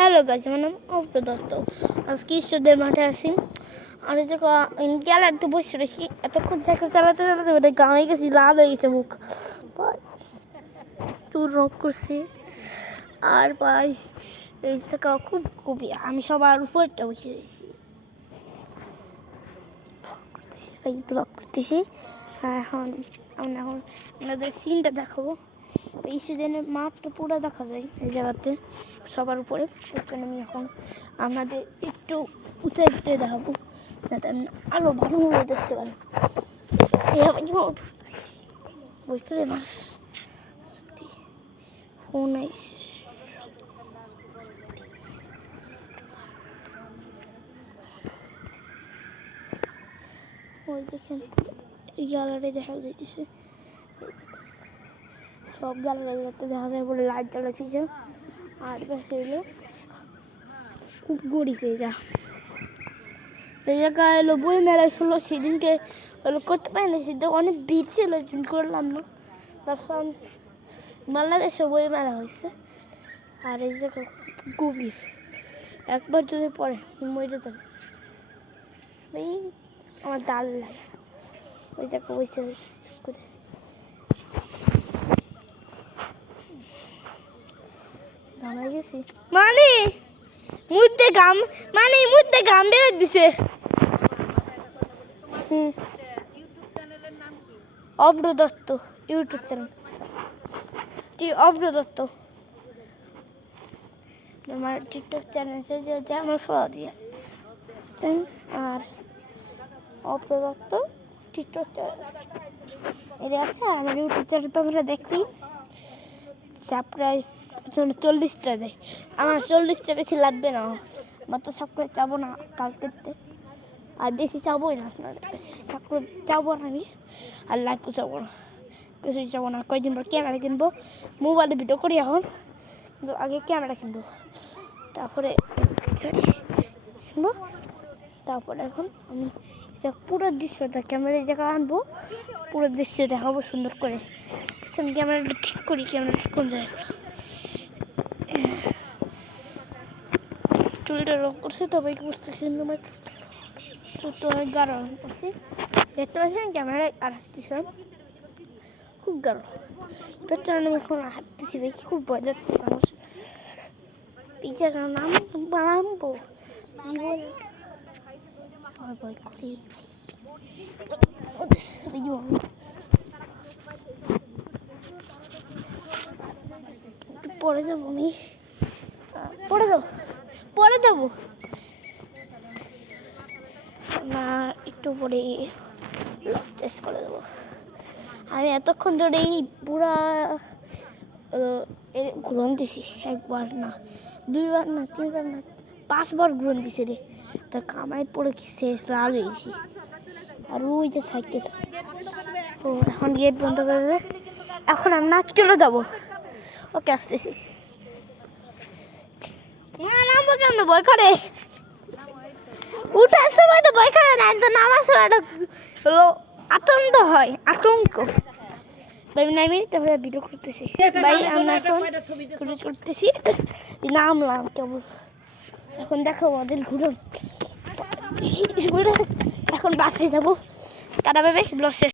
Hello guys, আমার নাম অপ্র দত্ত। আজকে ঈশ্বরদের মাঠে আসি। আমি যখন গ্যালারিতে বসে রয়েছি, এতক্ষণ সাইকেল চালাতে চালাতে গাঁয়ে গেছি, লাল হয়ে গেছে মুখ, চুল রোগ করছি আর ভাই এই জায়গা খুবই আমি সবার উপরটা বসে রয়েছি, ব্লগ করতেছি। এখন আপনাদের সিনটা দেখাবো। এই সিজনের মাঠটা পুরো দেখা যায় এই জায়গাতে সবার উপরে। সেই জন্য আমি এখন আপনাদের একটু উঁচাইতে দেখাবো, যাতে আপনি আরও ভালোভাবে দেখতে পারেন। বই করে মাস সত্যি ফোন আইসে। ওই দেখেন গ্যালারি দেখা যাইতেছে, সব গ্যালারিতে দেখা যায় বলে লাইট জ্বালাচ্ছে। আর পাশে হলো খুব গড়ি পেয়ে যা এই জায়গায় এলো বই মেলা ছিল, সেদিনকে হলো করতে পারি না, সেদিন অনেক ভিড় ছিল, করলাম না। তখন বাংলাদেশে বই মেলা হয়েছে। আর এই জায়গা গভীর, একবার যদি পড়ে মরে যাবে। এই আমার ডাল লাগে ওই জায়গা বসে করে। গেছি মুদ্দে গাম বেরোত দিছে। অব্র দত্ত ইউটিউব চ্যানেল, অব্র দত্ত আমার টিকটক চ্যানেল যে আমার ফলো দিয়ে। আর অব্র দত্ত টিকটক চ্যানেল এটা আছে। আর আমার ইউটিউব চ্যানেল তো আমরা দেখছি সাবস্ক্রাইব 40টা দেয়। আমার 40টা বেশি লাগবে না, আমার তো সাবস্ক্রাইব চাবো না কালকে, আর বেশি চাবোই না আপনাদের কাছে। সাবস্ক্রাইব চাবো না আমি, আর লাইকও চাবো না, কিছুই চাবো না। কয়েকদিন পর ক্যামেরা কিনবো, মোবাইলে ভিডিও করি এখন, কিন্তু আগে ক্যামেরা কিনবো, তারপরে কিনবো। তারপরে এখন আমি পুরো দৃশ্যটা ক্যামেরায় জায়গা আনবো, পুরো দৃশ্য দেখাবো সুন্দর করে। আমি ক্যামেরাটা ঠিক করি, ক্যামেরাটা কোন জায়গায় চুলটা রং করছে, তবে বুঝতেছি চুলটা অনেক গাঢ় রং করছি, দেখতে পাচ্ছেন ক্যামেরায়। আর আসতেছিলাম খুব গাঢ়, পেছনে আমি এখন হাঁটতেছি, দেখি খুব ভয় লাগতেছে আমার। পিছার নাম বানাবো ভয় করি, পরে যাবো আমি, পরে যাবো না, একটু পরে টেস্ট করে দেবো। আমি এতক্ষণ ধরে এই পুরা ঘুরন দিছি, একবার না, 2বার না, 3বার না, 5বার ঘুরন দিছে রে। তার কামাই পড়ে শেষ লাল হয়েছি। আর ওই যে সাইকেল, ও এখন গেট বন্ধ করে দেবে। এখন আমি নাচ চলে যাবো, ওকে আসতেছি। নামবো কেমন, ভয় করে উঠার সময় তো ভয় করে না, তো নামার সময়টা হলো আতঙ্ক হয়, আতঙ্ক। তারপরে ভিডিও করতেছি ভাই, আমরা এখন ভিডিও করতেছি, নামলাম কেমন। এখন দেখো ওদের ঘুরন, এখন বাসায় যাবো। তারা ভেবে ব্লগ শেষ।